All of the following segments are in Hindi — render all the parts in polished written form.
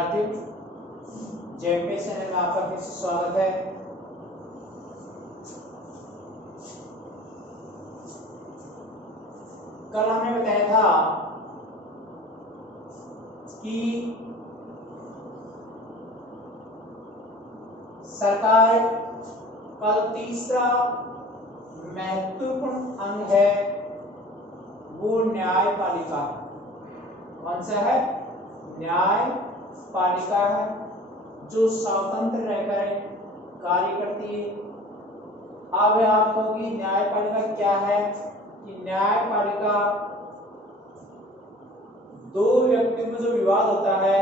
विद्यार्थियों, जेएमपीएस चैनल में आपका फिर से स्वागत है। कल हमने बताया था कि सरकार का तीसरा महत्वपूर्ण अंग है वो न्यायपालिका। कौन सा है? न्यायपालिका है, जो स्वतंत्र रहकर कार्य करती है। अब आप कहोगे न्यायपालिका क्या है? कि न्यायपालिका दो व्यक्तियों में जो विवाद होता है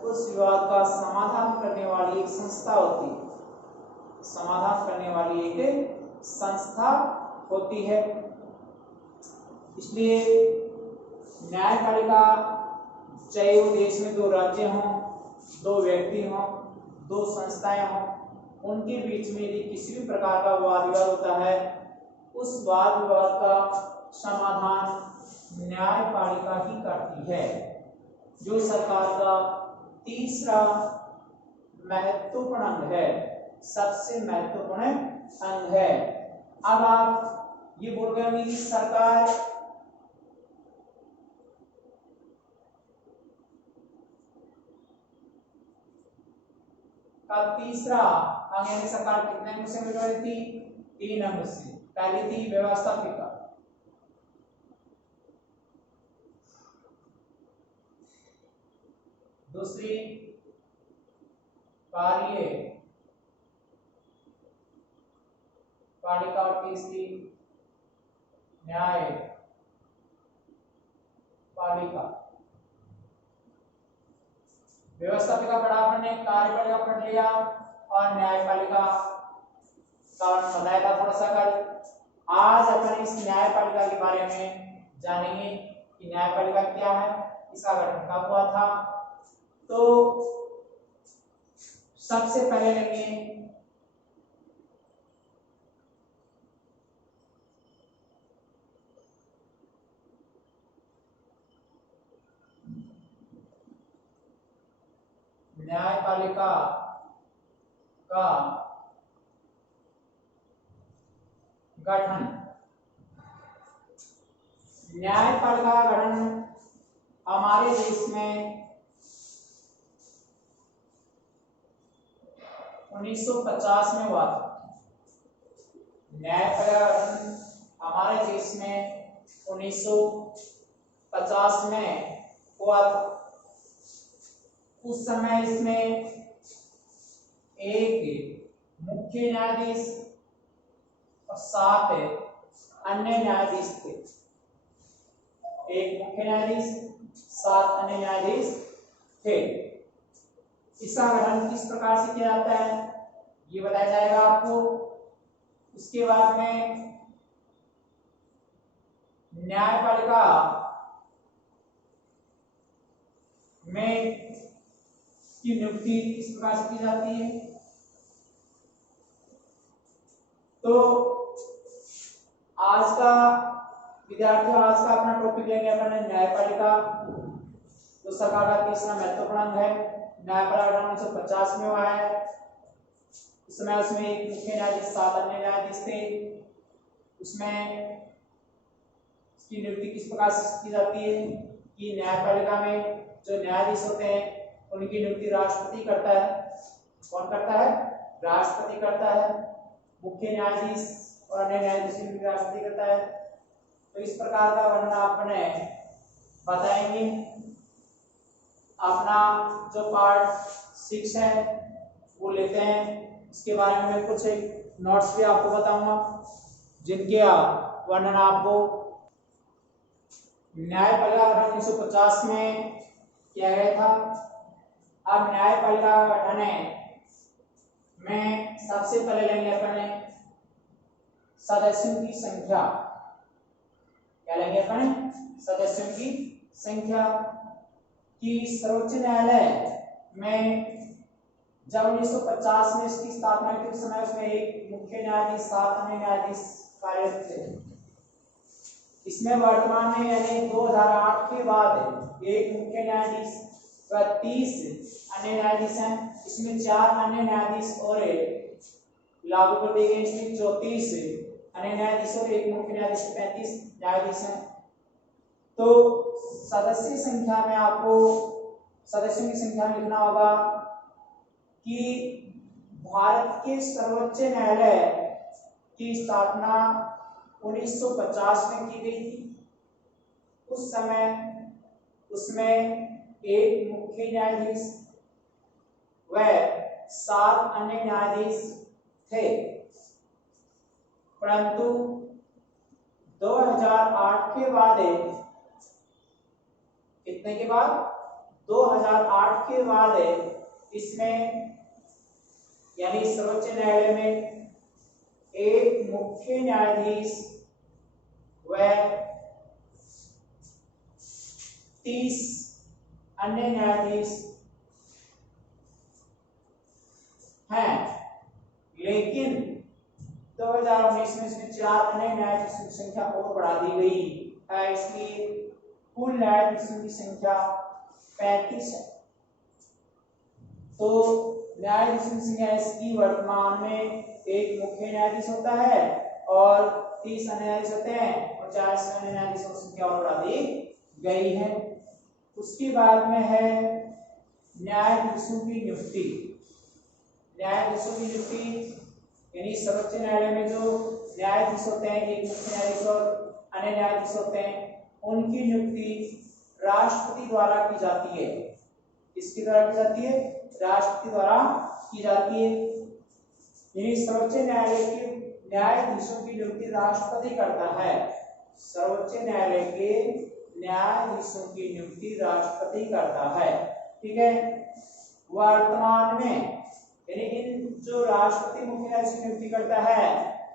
उस विवाद का समाधान करने वाली एक संस्था होती है। समाधान करने वाली एक संस्था होती है। इसलिए न्यायपालिका चाहे वो देश में दो राज्य हों, दो व्यक्ति हों, दो संस्थाएं हों, उनके बीच में यदि किसी भी प्रकार का वाद विवाद होता है उस वाद विवाद का समाधान न्यायपालिका ही करती है, जो सरकार का तीसरा महत्वपूर्ण अंग है, सबसे महत्वपूर्ण अंग है। अब आप ये बोल रहे होंगे कि सरकार का तीसरा अंग यानी सरकार कितने अंग से मिल रही थी? 3 अंग से। पहली थी व्यवस्थापिका, दूसरी पालिका और तीसरी न्याय पालिका। व्यवस्थापिका पढ़ा आपने, कार्यपालिका पढ़ लिया और न्यायपालिका का बताया था थोड़ा सा कल। आज अपन इस न्यायपालिका के बारे में जानेंगे कि न्यायपालिका क्या है, इसका गठन कब हुआ था। तो सबसे पहले लेंगे न्यायपालिका का गठन। न्यायपालिका का गठन हमारे देश में 1950 में हुआ था। न्यायपालिका का गठन हमारे देश में 1950 में हुआ था। उस समय इसमें एक मुख्य न्यायाधीश और 7 अन्य न्यायाधीश थे। एक मुख्य न्यायाधीश, 7 अन्य न्यायाधीश थे। इसका गठन किस प्रकार से किया जाता है ये बताया जाएगा आपको। उसके बाद में न्यायपालिका में की नियुक्ति किस प्रकार से की जाती है। तो आज का विद्यार्थियों, आज का अपना टॉपिक लेंगे अपन न्यायपालिका, जो सरकार का तीसरा महत्वपूर्ण अंग है। न्यायपालिका 1950 में हुआ है। इस समय उसमें एक मुख्य न्यायाधीश, 7 अन्य न्यायाधीश थे। उसमें इसकी नियुक्ति किस प्रकार से की जाती है कि न्यायपालिका में जो न्यायाधीश होते हैं उनकी नियुक्ति राष्ट्रपति करता है। कौन करता है? राष्ट्रपति करता है। मुख्य न्यायाधीश और अन्य न्यायाधीश की नियुक्ति राष्ट्रपति करता है। तो इस प्रकार का वर्णन आपने बताएंगे। अपना जो पार्ट 6 है वो लेते हैं। इसके बारे में कुछ नोट्स भी आपको बताऊंगा जिनके वर्णन आपको। न्यायपालिका गठन 1950 में किया गया था। अब न्यायपालिका गठन में सबसे पहले लेंगे अपन सदस्यों की संख्या। क्या लेंगे अपन? सदस्यों की संख्या। कि सर्वोच्च न्यायालय में जब 1950 में इसकी स्थापना की उस समय उसमें एक मुख्य न्यायाधीश, 7 अन्य न्यायाधीश कार्यरत थे। इसमें वर्तमान में यानी 2008 के बाद एक मुख्य न्यायाधीश, व 30 अन्य न्यायाधीश हैं। इसमें 4 अन्य न्यायाधीश और लागू कर दिए गए। इसमें 34 अन्य न्यायाधीश और एक मुख्य न्यायाधीश, 35 न्यायाधीश हैं। तो सदस्य संख्या में आपको सदस्यों की संख्या में लिखना होगा कि भारत के सर्वोच्च न्यायालय की स्थापना 1950 में की गई थी। उस समय उसमें एक मुख्य न्यायाधीश व 7 अन्य न्यायाधीश थे, परंतु 2008 के बाद, कितने के बाद, 2008 के बाद इसमें यानी सर्वोच्च न्यायालय में एक मुख्य न्यायाधीश व 30 अन्य न्यायाधीश हैं, लेकिन 2019 में इसमें 4 अन्य न्यायाधीशों की संख्या और बढ़ा दी गई है, इसलिए कुल न्यायाधीशों की संख्या 35 है। तो न्यायाधीशों की संख्या इसकी वर्तमान में एक मुख्य न्यायाधीश होता है और 30 अन्य न्यायाधीश होते हैं और 4 अन्य न्यायाधीशों की संख्या और बढ़ा दी गई है। उसके बाद में है न्यायाधीशों की नियुक्ति। न्यायाधीशों की नियुक्ति यानी सर्वोच्च न्यायालय में जो न्यायाधीश होते हैं, एक मुख्य न्यायाधीश और अन्य न्यायाधीश होते हैं, उनकी नियुक्ति राष्ट्रपति द्वारा की जाती है। किसके द्वारा की जाती है? राष्ट्रपति द्वारा की जाती है। यानी सर्वोच्च न्यायालय के न्यायाधीशों की नियुक्ति राष्ट्रपति करता है। सर्वोच्च न्यायालय के न्यायाधीशों की नियुक्ति राष्ट्रपति करता है। ठीक है। वर्तमान में यानी इन जो राष्ट्रपति मुख्य न्यायाधीश की नियुक्ति करता है,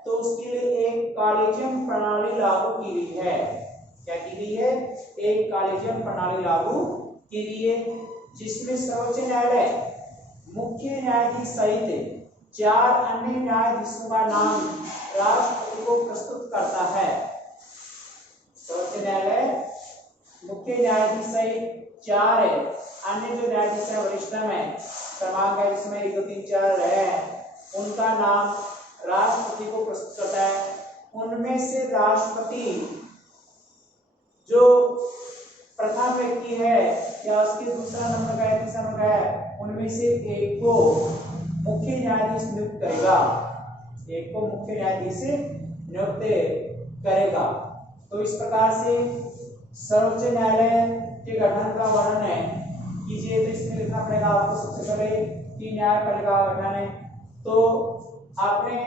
तो उसके लिए एक कॉलेजियम प्रणाली लागू की गई है। क्या की गई है? एक कॉलेजियम प्रणाली लागू की गई है, जिसमें सर्वोच्च न्यायालय मुख्य न्यायाधीश सहित 4 अन्य न्यायाधीशों का नाम राष्ट्रपति को प्रस्तुत करता है। सर्वोच्च न्यायालय मुख्य न्यायाधीश सहित 4 अन्य जो न्यायाधीश है वरिष्ठतम है, क्रमांक है जिसमें 1 2 3 4 है, उनका नाम राष्ट्रपति को प्रस्तुत करता है। उनमें से राष्ट्रपति जो प्रथम व्यक्ति है या उसके दूसरा नंबर का है, तीसरा नंबर का है, उनमें से एक को मुख्य न्यायाधीश नियुक्त करेगा। एक को मुख्य न्यायाधीश नियुक्त करेगा। तो इस प्रकार से सर्वोच्च न्यायालय के गठन का वर्णन कीजिए। तो इसमें लिखना पड़ेगा आपको सबसे पहले कि न्यायपालिका का गठन है। तो आपने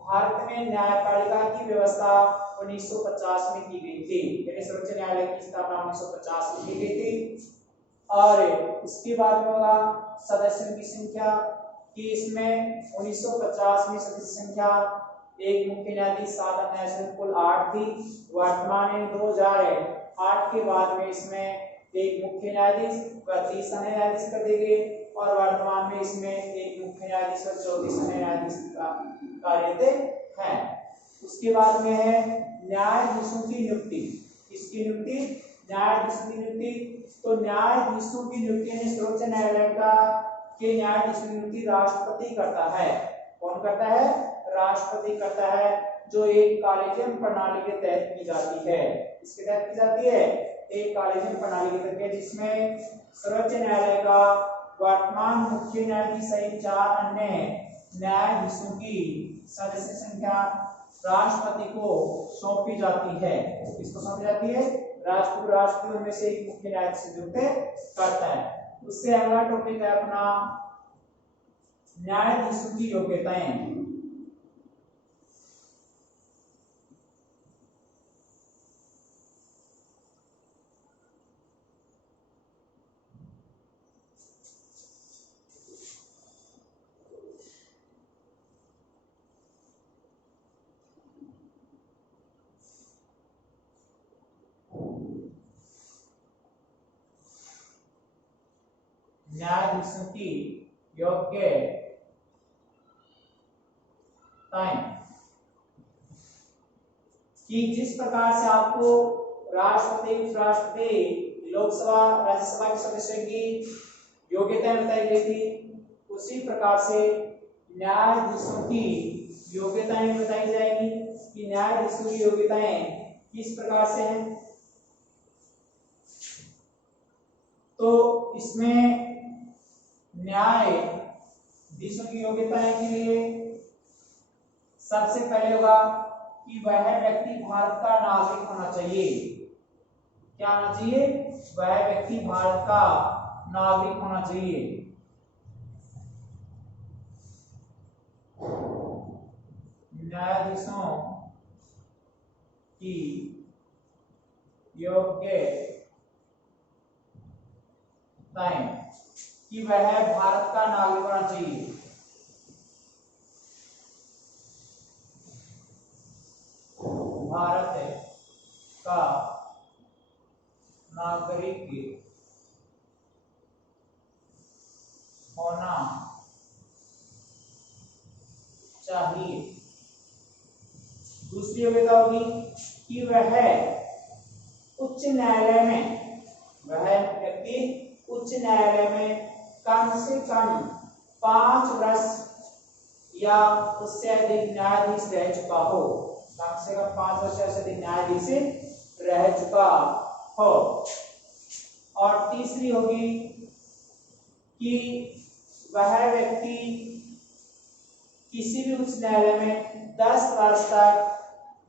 भारत में न्यायपालिका की व्यवस्था 1950 में की गई थी, यानी सर्वोच्च न्यायालय की स्थापना 1950 में की गई थी। और इसके बाद में होगा सदस्यों की संख्या कि इसमें 1950 में सदस्य संख्या एक मुख्य न्यायाधीश 7 अन्य न्यायाधीश कुल 8 थी। वर्तमान में 2008 के बाद में इसमें एक मुख्य न्यायाधीश व 30 अन्य न्यायाधीश कर दिए गए और वर्तमान में इसमें एक मुख्य न्यायाधीश और 34 अन्य न्यायाधीश का कार्यरत है। उसके बाद में है न्यायाधीशों की नियुक्ति। इसकी नियुक्ति न्यायाधीशों की नियुक्ति। तो न्यायाधीशों की नियुक्ति सर्वोच्च न्यायालय का के न्यायाधीशों की नियुक्ति राष्ट्रपति करता है। कौन करता है? राष्ट्रपति करता है, जो एक कॉलेजियम प्रणाली के तहत की जाती है। इसके तहत की जाती है एक कॉलेजियम प्रणाली के तहत, जिसमें सर्वोच्च न्यायालय का वर्तमान मुख्य न्यायाधीश सहित 4 अन्य न्यायाधीशों की सदस्य संख्या राष्ट्रपति को सौंपी जाती है। किसको सौंपी जाती है? राष्ट्रपति उनमें से एक मुख्य न्यायाधीश नियुक्त करता है। उससे अगला टॉपिक है अपना न्यायाधीशों की योग्यताएं। न्यायाधीशों की योग्यताएं कि जिस प्रकार से आपको राष्ट्रपति, उपराष्ट्रपति, लोकसभा राज्यसभा के सदस्यों की योग्यताएं बताई गई थी, उसी प्रकार से न्यायाधीशों की योग्यताएं बताई जाएंगी कि न्यायाधीशों की योग्यताएं किस प्रकार से हैं। तो इसमें न्यायाधीशों की योग्यताएं के लिए सबसे पहले होगा कि वह व्यक्ति भारत का नागरिक होना चाहिए। क्या होना चाहिए? वह व्यक्ति भारत का नागरिक होना चाहिए। न्यायाधीशों की योग्यताएं कि वह भारत का नागरिक होना चाहिए। भारत का नागरिक होना चाहिए। दूसरी योग्यता होगी कि वह उच्च न्यायालय में, वह व्यक्ति उच्च न्यायालय में कम से कम 5 वर्ष या उससे अधिक न्यायाधीश रह चुका हो। कम से कम 5 वर्ष से अधिक न्यायाधीश रह चुका हो। और तीसरी होगी कि वह व्यक्ति किसी भी उच्च न्यायालय में 10 वर्ष तक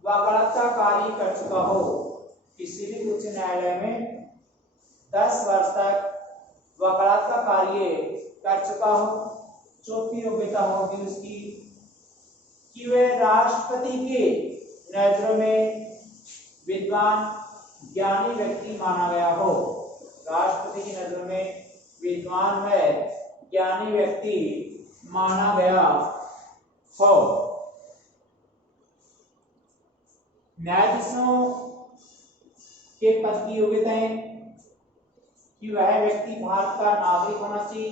वकालत का कार्य कर चुका हो। किसी भी उच्च न्यायालय में 10 वर्ष तक वकालत का कार्य कर चुका हो। चौथी योग्यता होगी उसकी कि वह राष्ट्रपति के नजरों में विद्वान ज्ञानी व्यक्ति माना गया हो। राष्ट्रपति की नजरों में विद्वान व ज्ञानी व्यक्ति माना गया हो। न्यायाधीशों के पद की योग्यताएं कि वह व्यक्ति भारत का नागरिक होना चाहिए।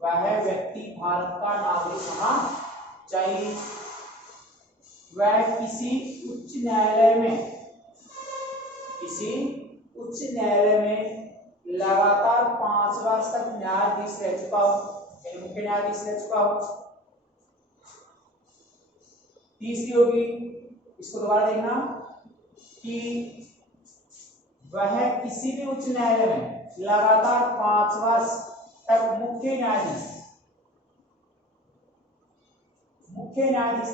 वह व्यक्ति भारत का नागरिक होना चाहिए। वह किसी उच्च न्यायालय में लगातार 5 वर्ष तक न्यायाधीश रह चुका हो, मुख्य न्यायाधीश रह चुका हो। तीसरी होगी, इसको दोबारा देखना, कि वह किसी भी उच्च न्यायालय में लगातार 5 वर्ष तक मुख्य न्यायाधीश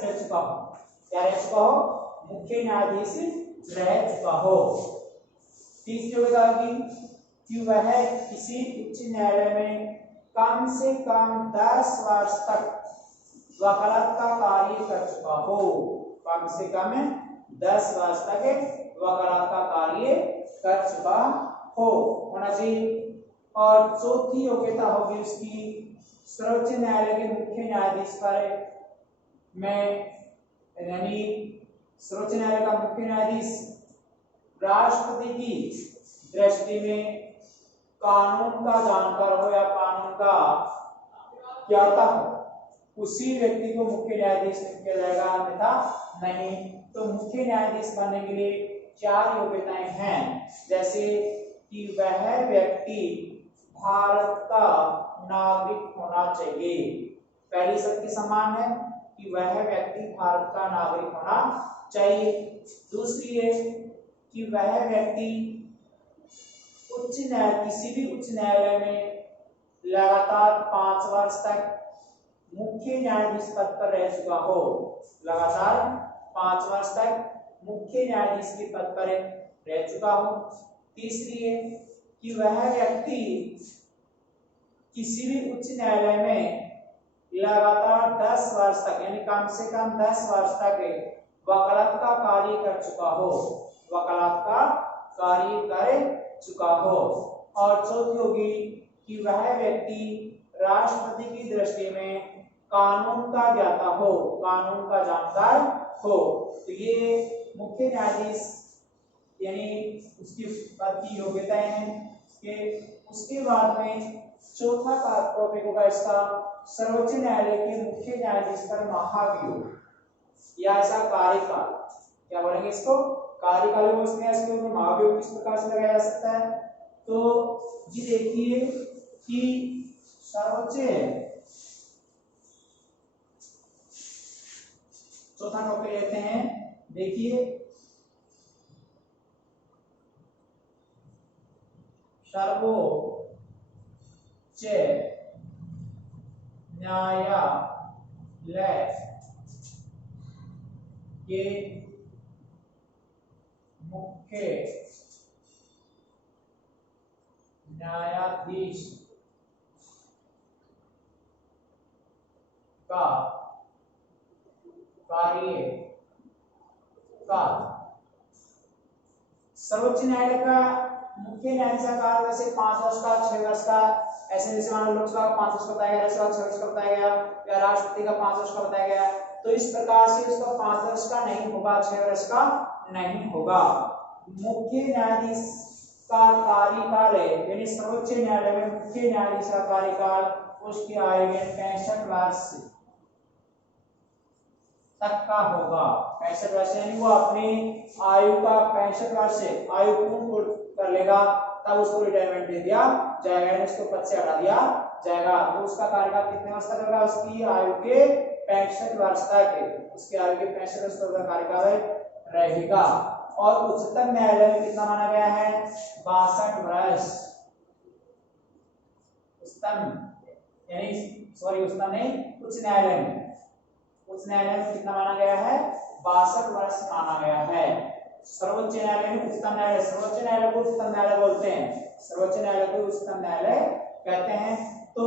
रह चुका हो। क्या रह चुका हो? मुख्य न्यायाधीश रह चुका हो। तीसरी योग्यता होगी कि वह किसी उच्च न्यायालय में कम से कम 10 वर्ष तक वकालत का कार्य कर चुका हो। कम से कम 10 वर्ष तक वकालत का कार्य कर चुका हो होना चाहिए। और चौथी योग्यता होगी उसकी सर्वोच्च न्यायालय के मुख्य न्यायाधीश पर में, यानी सर्वोच्च न्यायालय का मुख्य न्यायाधीश राष्ट्रपति की दृष्टि में कानून का जानकार हो या कानून का ज्ञाता हो, उसी व्यक्ति को मुख्य न्यायाधीश किया जाएगा, अन्यथा नहीं। तो मुख्य न्यायाधीश बनने के लिए 4 योग्यताएं हैं, जैसे कि वह व्यक्ति भारत का नागरिक होना चाहिए। पहली शर्त समान है कि वह व्यक्ति भारत का नागरिक होना चाहिए। दूसरी है कि वह व्यक्ति किसी भी उच्च न्यायालय में लगातार 5 वर्ष तक मुख्य न्यायाधीश पद पर रह चुका हो। लगातार 5 वर्ष तक मुख्य न्यायाधीश के पद पर रह चुका हो। तीसरी है कि वह व्यक्ति किसी भी उच्च न्यायालय में लगातार 10 वर्ष तक, यानी कम से कम 10 वर्ष तक वकालत का कार्य कर चुका हो। वकालत का कार्य कर चुका हो। और चौथी होगी कि वह व्यक्ति राष्ट्रपति की दृष्टि में कानून का ज्ञाता हो, कानून का जानकार हो। तो ये मुख्य न्यायाधीश यानी उसकी पद की योग्यताएं हैं। उसके बाद में चौथा टॉपिक होगा इसका सर्वोच्च न्यायालय के मुख्य न्यायाधीश पर महाभियोग या ऐसा कार्यकाल। क्या बोलेंगे इसको, कार्यकाल व्यवस्था है। इसके ऊपर महाभियोग किस प्रकार से लगाया जा सकता है, तो जी देखिए कि सर्वोच्च, चौथा टॉपिक लेते हैं। देखिए सर्वोच्च न्यायालय के मुख्य न्यायाधीश का कार्यकाल, सर्वोच्च न्यायालय का मुख्य न्यायाधीश का काल वैसे 5 वर्ष का, 6 वर्ष का, ऐसे जैसे मान लो लोकसभा का 5 वर्ष का बताया गया, राज्यसभा का 6 वर्ष का बताया गया, या राष्ट्रपति का 5 वर्ष का बताया गया, तो इस प्रकार से उसका 5 वर्ष का नहीं होगा, 6 वर्ष का नहीं होगा। मुख्य न्यायाधीश का कार्यकाल है, यानी सर्वोच्च न्यायालय में मुख्य न्यायाधीश का कार्यकाल उसकी आयु में 65 वर्ष तक का होगा। 65 वर्ष यानी वो अपनी आयु का 65 वर्ष आयु पूर्ण कर लेगा, तब उसको रिटायरमेंट दे दिया जाएगा, यानी उसको पद से हटा दिया जाएगा। तो उसका कार्यकाल कितने वर्ष तक होगा, उसकी आयु के 65 वर्ष तक, उसकी आयु के 65 वर्ष तक का कार्यकाल रहेगा। और उच्चतम न्यायालय में कितना माना गया है, 62 वर्ष। उच्चतम यानी उच्चतम नहीं, उच्च न्यायालय में, उच्च न्यायालय में कितना माना गया है, 62 वर्ष माना गया है। सर्वोच्च न्यायालय में उच्चतम न्यायालय, सर्वोच्च न्यायालय को उच्चतम न्यायालय बोलते हैं, सर्वोच्च न्यायालय को उच्चतम न्यायालय कहते हैं। तो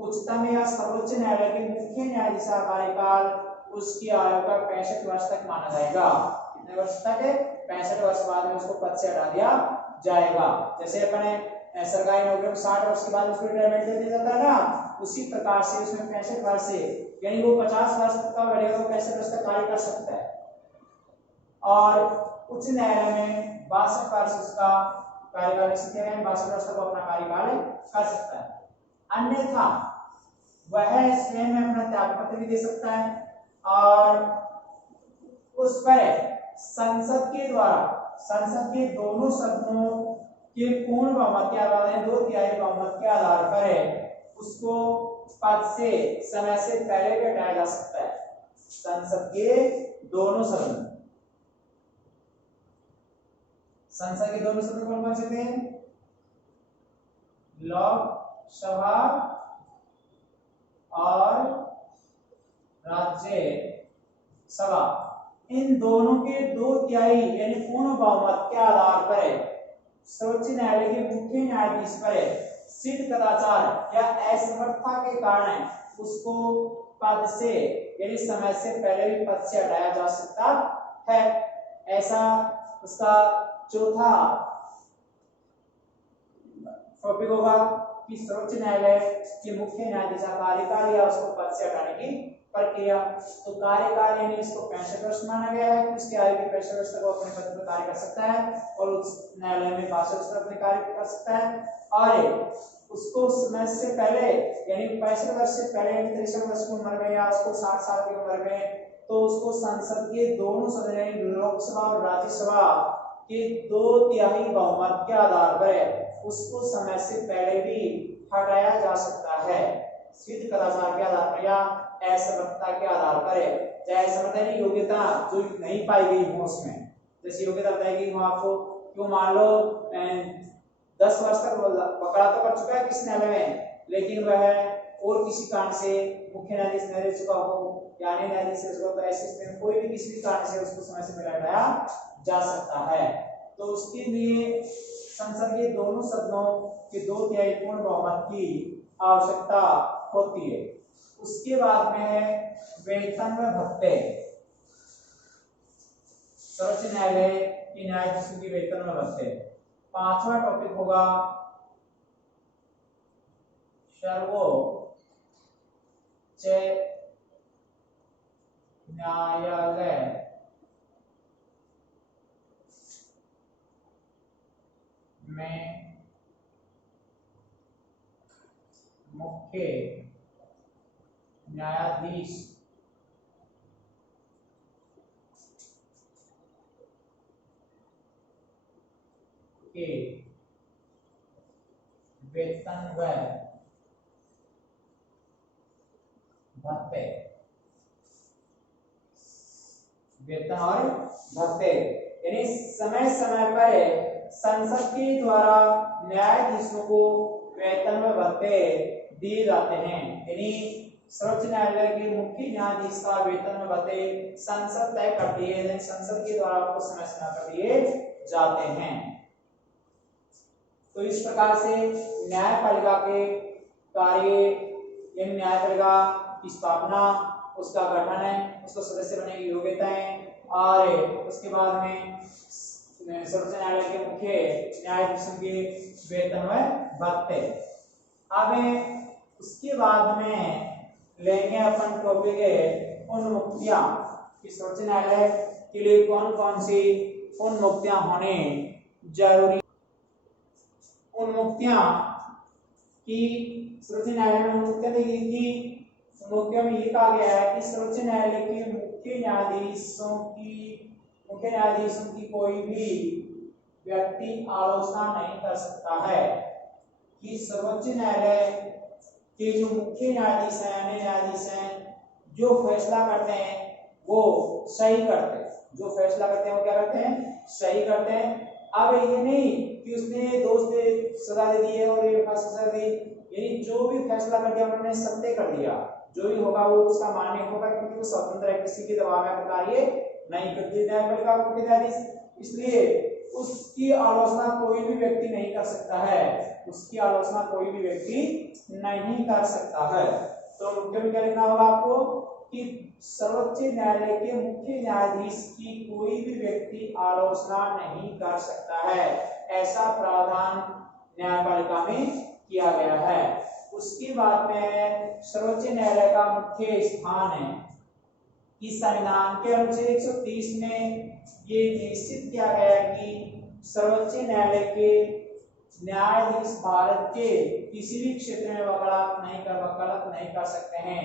उच्चतम या सर्वोच्च न्यायालय के मुख्य न्यायाधीश का कार्यकाल उसकी आयु का 65 वर्ष तक माना जाएगा। कितने वर्ष तक है, 65 वर्ष बाद में उसको पद से हटा दिया जाएगा। जैसे अपने सरकारी नौकरी में 60 वर्ष के बाद उसको रिटायरमेंट दे दिया जाता है ना, उसी प्रकार से उसमें 65 वर्ष से, यानी वो 50 वर्ष तक का बढ़ेगा, वो 65 वर्ष तक कार्य कर सकता है। और उच्च न्यायालय में 62 वर्ष उसका कार्यकाल, 62 वर्ष तक वो अपना कार्यकाल कर सकता है। अन्यथा वह स्वयं में अपना त्यागपत्र भी दे सकता है, और उस पर संसद के द्वारा, संसद के दोनों सदनों के पूर्ण बहुमत के आधार पर, 2/3 बहुमत के आधार पर उसको पद से समय से पहले भी हटाया जा सकता है। संसद के दोनों सदन, संसद के दोनों सदन कौन कौन से थे, लोकसभा और राज्यसभा, इन दोनों के 2/3 यानी पूर्ण बहुमत के आधार पर सर्वोच्च न्यायालय के मुख्य न्यायाधीश पर सिद्ध कदाचार या असमर्थता के कारण उसको पद से यानी समय से पहले भी पद से हटाया जा सकता है। ऐसा उसका चौथा टॉपिक होगा कि सर्वोच्च न्यायालय के मुख्य न्यायाधीश का कार्यकाल या उसको पद से हटाने की प्रक्रिया। तो कार्यकाल यानी इसको 65 वर्ष माना गया है कि उसके आयु के 65 वर्ष तक वो अपने पद पर कार्य कर सकता है, और उस न्यायालय में 62 वर्ष तक अपने कार्य कर सकता है। और उसको समय से पहले यानी 65 वर्ष से पहले, यानी 63 वर्ष की उम्र में या उसको 60 साल की उम्र में, तो उसको संसद के दोनों सदन यानी लोकसभा और राज्यसभा के 2/3 बहुमत के आधार पर उसको समय से पहले भी हटाया जा सकता है, सिद्ध कदाचार के आधार पर या असमर्थता के आधार पर। चाहे असमर्थता यानी योग्यता जो नहीं पाई गई हो उसमें, जैसे योग्यता बताई गई हो आपको, क्यों मान लो 10 वर्ष तक वकालत तो कर चुका है किस न्यायालय में, लेकिन वह और किसी कारण से मुख्य न्यायाधीश नहीं रह चुका हो या अन्य न्यायाधीश रह चुका हो, तो ऐसे स्थिति में कोई भी किसी भी कारण से उसको समय से पहले हटाया जा सकता है। तो उसके लिए संसद के दोनों सदनों के 2/3 पूर्ण बहुमत की आवश्यकता होती है। उसके बाद में है वेतन व भत्ते, सर्वोच्च न्यायालय के न्यायाधीशों की वेतन व भत्ते। 5वां टॉपिक होगा सर्वोच्च न्यायालय में मुख्य न्यायाधीश के वेतन व भत्ते, वेतन और भत्ते, यानी समय समय पर संसद के द्वारा न्यायाधीशों को वेतन व भत्ते दिए जाते हैं। यानी सर्वोच्च न्यायालय के मुख्य न्यायाधीश का वेतन व भत्ते संसद तय करती है, संसद के द्वारा आपको समय समय पर दिए जाते हैं। तो इस प्रकार से न्यायपालिका के कार्य, यानी न्यायपालिका की स्थापना, उसका गठन है, उसको सदस्य बनने की योग्यताएं और उसके बाद में सर्वोच्च न्यायालय के मुख्य न्यायाधीशों के वेतन व भत्ते। अब उसके बाद में लेंगे अपन टॉपिक उन्मुक्तियां कि सर्वोच्च न्यायालय के लिए कौन कौन सी उन्मुक्तियां होने जरूरी। उन्मुक्तियां की सर्वोच्च न्यायालय में उन्मुक्तियां दी गई थी। उन्मुक्तियों में ये कहा गया है कि सर्वोच्च न्यायालय के मुख्य न्यायाधीशों की कोई भी व्यक्ति आलोचना नहीं कर सकता है, कि सर्वोच्च न्यायालय के जो मुख्य न्यायाधीश हैं, जो फैसला करते हैं वो सही करते हैं, जो फैसला करते हैं वो क्या करते हैं, सही करते हैं। अब ये नहीं कि उसने दोष पे सजा दे दी है और ये फांसी दी, यानी जो भी फैसला कर दिया उन्होंने सत्य कर दिया, जो भी होगा वो उसका मान्य होगा, क्योंकि वो स्वतंत्र है, किसी के दबाव में कार्य नहीं करती न्यायपालिका मुख्य न्यायाधीश, इसलिए उसकी आलोचना कोई भी व्यक्ति नहीं कर सकता है, उसकी आलोचना कोई भी व्यक्ति नहीं कर सकता है। तो मुख्य में क्या लिखना होगा आपको कि सर्वोच्च न्यायालय के मुख्य न्यायाधीश की कोई भी व्यक्ति आलोचना नहीं कर सकता है, ऐसा प्रावधान न्यायपालिका में किया गया है। उसके बाद में सर्वोच्च न्यायालय का मुख्य स्थान है कि संविधान के अनुच्छेद 130 में ये निश्चित किया गया है कि सर्वोच्च न्यायालय के न्यायाधीश भारत के किसी भी क्षेत्र में वकालत नहीं कर सकते हैं।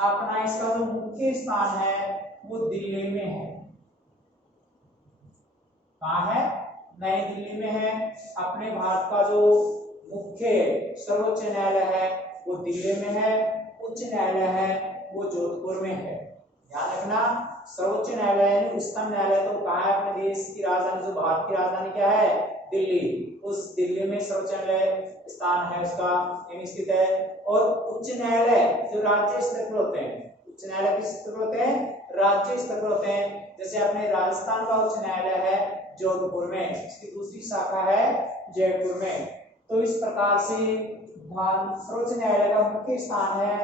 अपना इसका जो मुख्य स्थान है वो दिल्ली में है। कहाँ है? नई दिल्ली में है। अपने भारत का जो मुख्य सर्वोच्च न्यायालय है वो दिल्ली में है, उच्च न्यायालय है वो जोधपुर में है। ध्यान रखना, सर्वोच्च न्यायालय यानी उच्चतम न्यायालय तो कहाँ है? अपने देश की राजधानी, जो भारत की राजधानी क्या है? दिल्ली। उस दिल्ली में सर्वोच्च न्यायालय स्थान है उसका, यहीं स्थित है। और उच्च न्यायालय जो राज्य स्तर पर होते हैं, उच्च न्यायालय किस स्तर पर होते हैं? राज्य स्तर पर होते हैं। जैसे अपने राजस्थान का उच्च न्यायालय है जोधपुर में, इसकी दूसरी शाखा है जयपुर में। तो इस प्रकार से सर्वोच्च न्यायालय का मुख्य स्थान है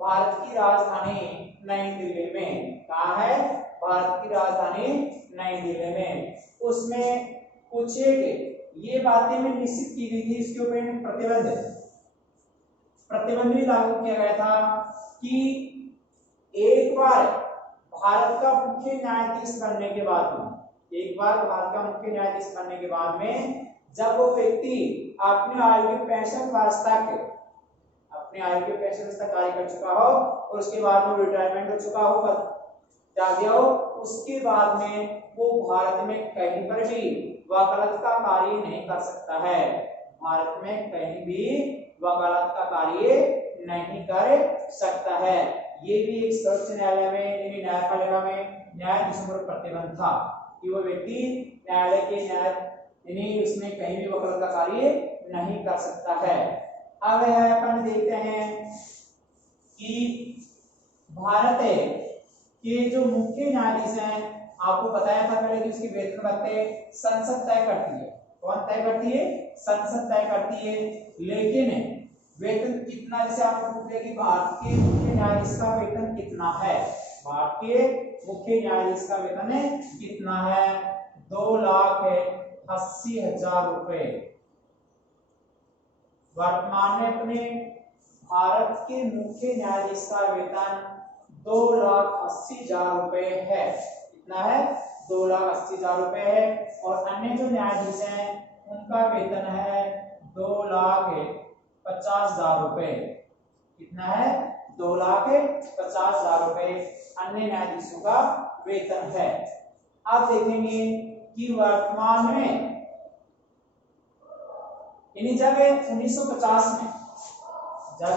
भारत की राजधानी नई दिल्ली में। कहाँ है? भारत की राजधानी नई दिल्ली में। उसमें कुछ ये बातें में निश्चित की गई थी, इसके ऊपर प्रतिबंध भी लागू किया गया था कि एक बार भारत का मुख्य न्यायाधीश बनने के बाद में, जब वो व्यक्ति अपने आयु के 65 वर्ष तक कार्य कर चुका हो और उसके बाद में रिटायरमेंट हो चुका हो, त्याग दिया हो, उसके बाद में वो भारत में कहीं पर भी वकालत का कार्य नहीं कर सकता है। भारत में कहीं भी वकालत का कार्य नहीं कर सकता है। ये भी एक सर्वोच्च न्यायालय में, न्यायपालिका में न्यायाधीशों पर प्रतिबंध था कि वो व्यक्ति न्यायालय के उसमें कहीं भी वकालत का कार्य नहीं कर सकता है। अब अपन देखते हैं कि भारत के जो मुख्य न्यायाधीश हैं, आपको बताया था पहले कि उसकी वेतन भत्ते संसद तय करती है। कौन तय करती है? संसद तय करती है। लेकिन वेतन कितना, जैसे आपको पूछ लिया कि भारत के मुख्य न्यायाधीश का वेतन कितना है, भारत के मुख्य न्यायाधीश का वेतन कितना है? 2,80,000 रुपए। वर्तमान में अपने भारत के मुख्य न्यायाधीश का वेतन 2,80,000 रुपए है। कितना है? 2,80,000 रुपए है। और अन्य जो न्यायाधीश हैं उनका वेतन है 2,50,000 रुपए। कितना है? 2,50,000 रुपए अन्य न्यायाधीशों का वेतन है। अब देखेंगे कि वर्तमान में यानी जब 1950 में, जब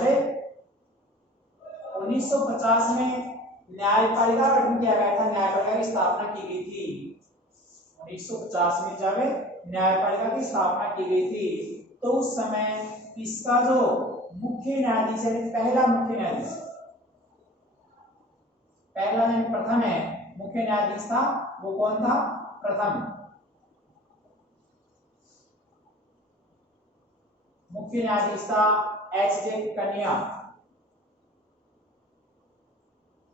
1950 में न्यायपालिका का गठन किया गया था, न्यायपालिका की स्थापना की गई थी। 1950 में जब न्यायपालिका की स्थापना की गई थी तो उस समय इसका जो मुख्य न्यायाधीश है, पहला मुख्य न्यायाधीश, पहला जो प्रथम है मुख्य न्यायाधीश था, वो कौन था? प्रथम मुख्य न्यायाधीश था एच जे कन्या,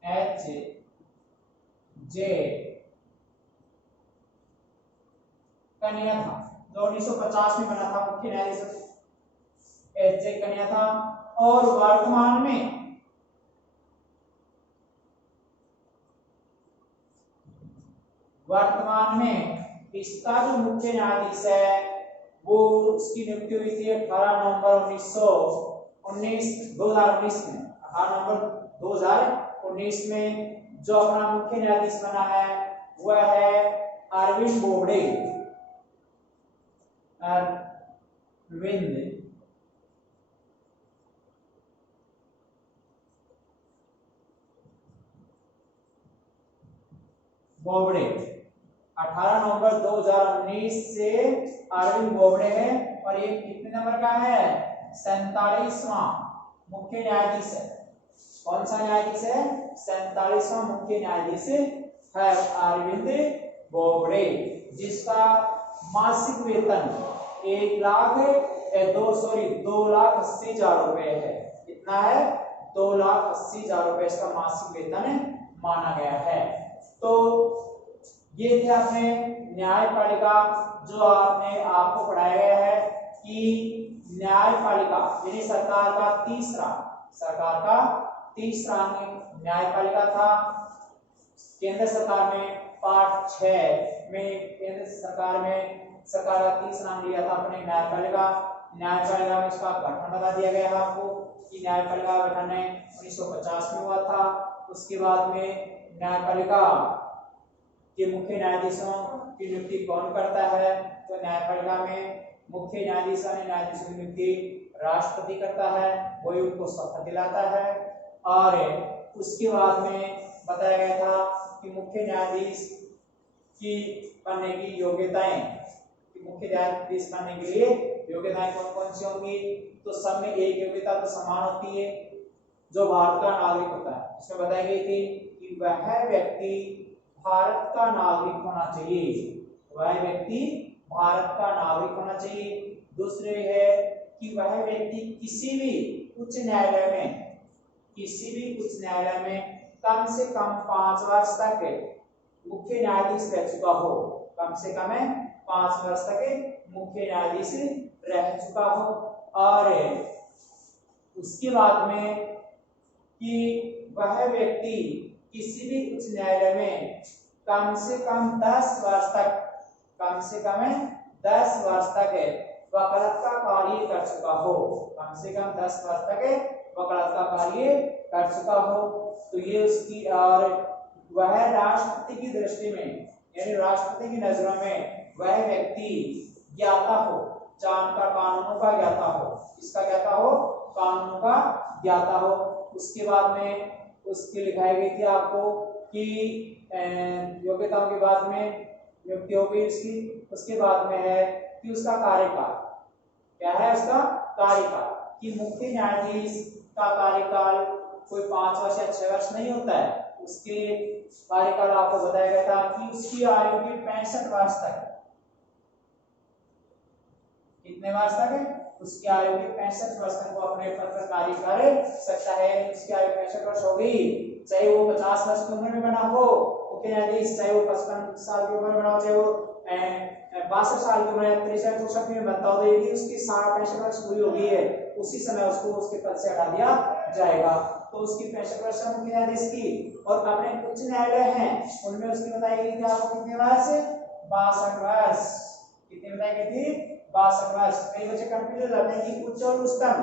एच जे कन्या था, जो 1950 में बना था मुख्य न्यायाधीश एच जे कन्या था। और वर्तमान में इसका जो मुख्य न्यायाधीश है वो उसकी नियुक्ति हुई थी 18 नवंबर 2019 में। 18 नवंबर 2019 में जो अपना मुख्य न्यायाधीश बना है वह है अरविंद बोबड़े। अरविंद बोबड़े 18 नवंबर 2019 से अरविंद बोबड़े है और ये कितने नंबर का है? 47वां मुख्य न्यायाधीश है। कौन सा न्यायाधीश है? 47वां मुख्य न्यायाधीश है अरविंद बोबड़े, जिसका मासिक वेतन 2,80,000 रुपए है। कितना है? 2,80,000 रुपए इसका मासिक वेतन माना गया है। तो ये थे अपने न्यायपालिका, जो आपने आपको पढ़ाया गया है कि न्यायपालिका यानी सरकार का तीसरा अंग न्यायपालिका था। केंद्र सरकार में पार्ट 6 में केंद्र सरकार का तीसरा अंग लिया था अपने न्यायपालिका में इसका गठन बता दिया गया है आपको कि न्यायपालिका का गठन 1950 में हुआ था। उसके बाद में न्यायपालिका के मुख्य न्यायाधीशों की नियुक्ति कौन करता है? तो न्यायपालिका में मुख्य न्यायाधीशों की नियुक्ति राष्ट्रपति करता है, वही उनको शपथ दिलाता है। और उसके बाद में बताया गया था कि मुख्य न्यायाधीश की बनने की योग्यताएं, मुख्य न्यायाधीश बनने के लिए योग्यताएं कौन कौन सी होंगी? तो सब में एक योग्यता तो समान होती है, जो भारत का नागरिक होता है। इसमें बताई गई थी कि वह व्यक्ति भारत का नागरिक होना चाहिए, वह व्यक्ति भारत का नागरिक होना चाहिए। दूसरे है कि वह व्यक्ति किसी भी उच्च न्यायालय में कम से कम 5 वर्ष तक मुख्य न्यायाधीश रह चुका हो, कम से कम 5 वर्ष तक मुख्य न्यायाधीश रह चुका हो। और उसके बाद में कि वह व्यक्ति किसी भी उच्च न्यायालय में कम से कम 10 वर्ष तक वकालत का कार्य कर चुका हो, कम से कम 10 वर्ष तक वकालत का कार्य कर चुका हो। तो ये उसकी, और वह राष्ट्रपति की दृष्टि में यानी राष्ट्रपति की नजरों में वह व्यक्ति ज्ञाता हो, जानकार, कानूनों का ज्ञाता हो। इसका ज्ञाता हो? कानूनों का ज्ञाता हो। उसके बाद में उसकी लिखाई गई थी आपको कि योग्यताओं के बाद में नियुक्ति होगी इसकी। उसके बाद में है कि उसका कार्यकाल क्या है? उसका कार्यकाल कि मुख्य न्यायाधीश का कार्यकाल कोई 5 वर्ष या 6 वर्ष नहीं होता है। उसके कार्यकाल आपको बताया गया था कि उसकी आयु की 65 वर्ष तक। कितने वर्ष तक है? उसकी आयु की 65 वर्ष तक वो अपने पद पर कार्य कर सकता है। उसकी आयु 65 वर्ष हो गई, चाहे वो 50 वर्ष की उम्र में बना हो मुख्य न्यायाधीश, चाहे वो 55 साल की उम्र में बना हो, चाहे वो 62 साल की उम्र या 63-64 में बनता हो, तो यदि उसकी 65 वर्ष पूरी हो गई है उसी समय उसको उसके पद से हटा दिया जाएगा। तो उसकी 65 वर्ष मुख्य न्यायाधीश की। और अपने उच्च न्यायालय हैं उनमें उसकी बताई गई थी आपको कितने वर्ष? 62 वर्ष। कितनी बताई गई थी? 62 वर्ष। कई बच्चे कंफ्यूज हो जाते हैं कि उच्च और उच्चतम,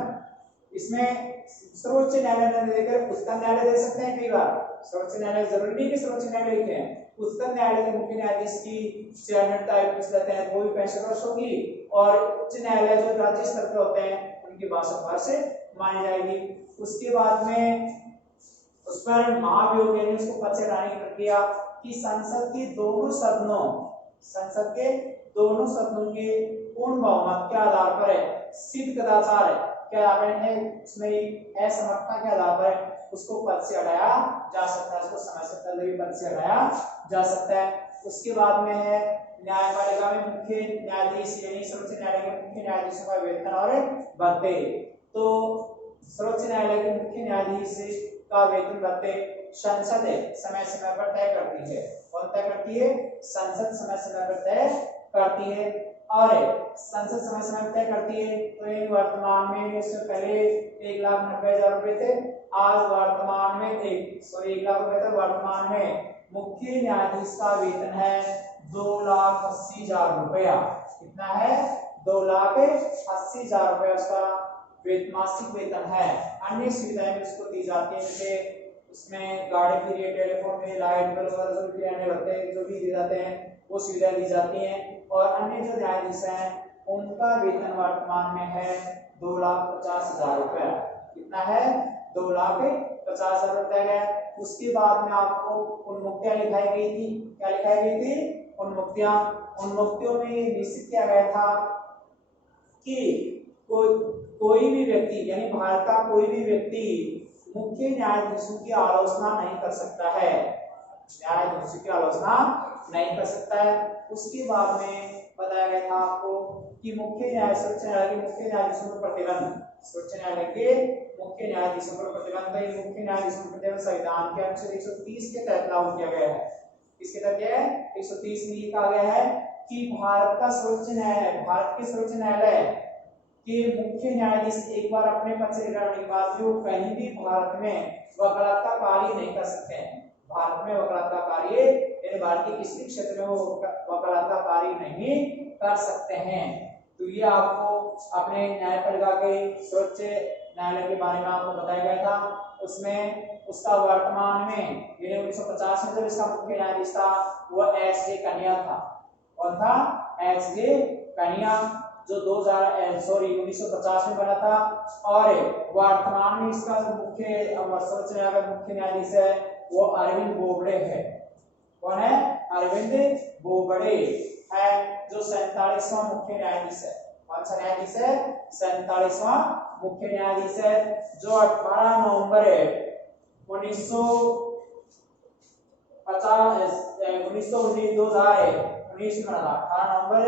इसमें सर्वोच्च न्यायालय ने देकर उच्चतम न्यायालय दे सकते हैं। कई बार सर्वोच्च न्यायालय जरूरी नहीं कि सर्वोच्च न्यायालय लिखे हैं, उच्चतम न्यायालय के मुख्य न्यायाधीश की सेवानिवृत्ति आयु पूछ लेते हैं वो भी 65 वर्ष होगी, और उच्च न्यायालय जो राज्य स्तर पे होते हैं उनकी 62 वर्ष मानी जाएगी। उसके बाद में उस पर महाभियोग यानी उसको पद से हटाने की प्रक्रिया कि संसद के दोनों सदनों के पूर्ण बहुमत के आधार पर सिद्ध कदाचार के आधार पर उसमें असमर्थता के आधार पर उसको पद से हटाया जा सकता है, उसको समय से पहले भी पद से हटाया जा सकता है। उसके बाद में है न्यायपालिका में मुख्य न्यायाधीश यानी सर्वोच्च न्यायालय के मुख्य न्यायाधीशों का वेतन और भत्ते। तो सर्वोच्च न्यायालय के मुख्य न्यायाधीश का वेतन भत्ते संसद समय समय पर तय करती है। कौन तय करती है? संसद समय समय पर तय करती है। और संसद समय समय पर तय करती है तो ये वर्तमान में इससे पहले 1,90,000 रुपए थे, आज वर्तमान में 1,00,000 रुपए थे। वर्तमान में मुख्य न्यायाधीश का वेतन है 2,80,000 रुपया। कितना है? 2,80,000 रुपया उसका मासिक वेतन है। अन्य सुविधाएं भी उसको दी जाती है, जैसे उसमें गाड़ी फ्री है, टेलीफोन फ्री, लाइट बिल वगैरह जो भी अन्य होते हैं जो भी दिए जाते हैं वो सुविधाएं दी जाती हैं। और अन्य जो न्यायाधीश हैं उनका वेतन वर्तमान में है 2,50,000 रुपया। कितना है? 2,50,000 रुपया है। उसके बाद में आपको उन्मुक्तियां लिखाई गई थी। क्या लिखाई गई थी? उन्मुक्तियों में निश्चित किया गया था कि कोई भी व्यक्ति यानी भारत का कोई भी व्यक्ति मुख्य न्यायाधीशों की आलोचना नहीं कर सकता है, न्यायाधीशों की आलोचना नहीं कर सकता है। उसके बाद में बताया गया था आपको कि सर्वोच्च न्यायालय के मुख्य न्यायाधीशों पर प्रतिबंध, सर्वोच्च न्यायालय के मुख्य न्यायाधीशों पर प्रतिबंध है। मुख्य न्यायाधीशों पर प्रतिबंध संविधान के अनुच्छेद 130 के तहत लागू किया गया है। इसके तहत क्या है? 130 में ये कहा गया है कि भारत के सर्वोच्च न्यायालय के मुख्य न्यायाधीश एक बार अपने पद से रिटायरमेंट के बाद जो कहीं भी भारत में वकालत का कार्य नहीं कर सकते हैं। भारत में वकालत का कार्य यानी भारत के किसी भी क्षेत्र में वो वकालत का कार्य नहीं कर सकते हैं। तो ये आपको अपने न्यायपालिका के सर्वोच्च न्यायालय के बारे में आपको बताया गया था। उसमें उसका वर्तमान में यानी 1950 में जब इसका मुख्य न्यायाधीश था वो एच.जे. कन्या था। कौन था? एच.जे. कन्या, जो 1950 में बना था। और वर्तमान में इसका जो सर्वोच्च न्यायालय का मुख्य न्यायाधीश है वो अरविंद बोबड़े है। कौन है? अरविंद बोबड़े है, जो 47वां मुख्य न्यायाधीश है। कौन सा न्यायाधीश है? 47वां मुख्य न्यायाधीश है, जो 18 नवंबर 2019 में बना था। 18 नवंबर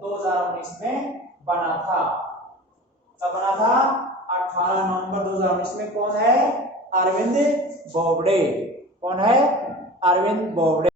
2019 में बना था। कब बना था? 18 नवंबर 2019 में। कौन है? अरविंद बोबड़े। कौन है? अरविंद बोबड़े।